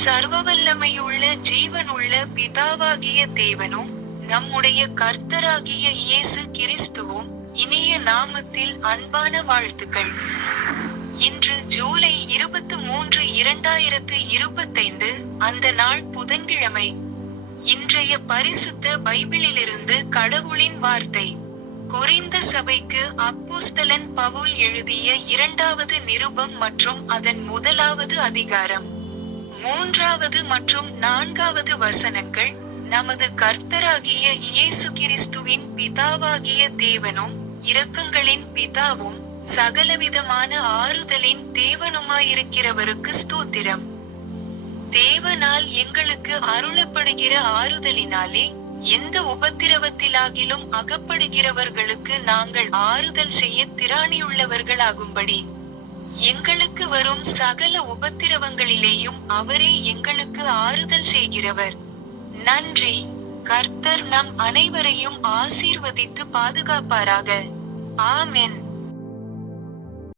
சர்வவல்லமையுள்ள ஜீவனுள்ள பிதாவாகிய தேவனும் நம்முடைய கர்த்தராகிய இயேசு கிறிஸ்துவும் இனிய நாமத்தில் அன்பான வாழ்த்துக்கள். இன்று ஜூலை 23, 2025, அந்த நாள் புதன்கிழமை. இன்றைய பரிசுத்த பைபிளிலிருந்து கடவுளின் வார்த்தை. கொரிந்த சபைக்கு அப்போஸ்தலன் பவுல் எழுதிய 2வது நிருபம் மற்றும் அதன் 1வது அதிகாரம் 3வது மற்றும் 4வது வசனங்கள். நமது கர்த்தராகிய இயேசு கிறிஸ்துவின் பிதாவாகிய தேவனும் இரக்கங்களின் பிதாவும் சகலவிதமான ஆறுதலின் தேவனுமாயிருக்கிறவருக்கு ஸ்தோத்திரம். தேவனால் எங்களுக்கு அருளப்படுகிற ஆறுதலினாலே எந்த உபத்திரவத்திலாகிலும் அகப்படுகிறவர்களுக்கு நாங்கள் ஆறுதல் செய்ய திராணியுள்ளவர்களாகும்படி எங்களுக்கு வரும் சகல உபத்திரவங்களிலேயும் அவரே எங்களுக்கு ஆறுதல் செய்கிறவர். நன்றி. கர்த்தர் நம் அனைவரையும் ஆசீர்வதித்து பாதுகாப்பாராக. ஆமென்.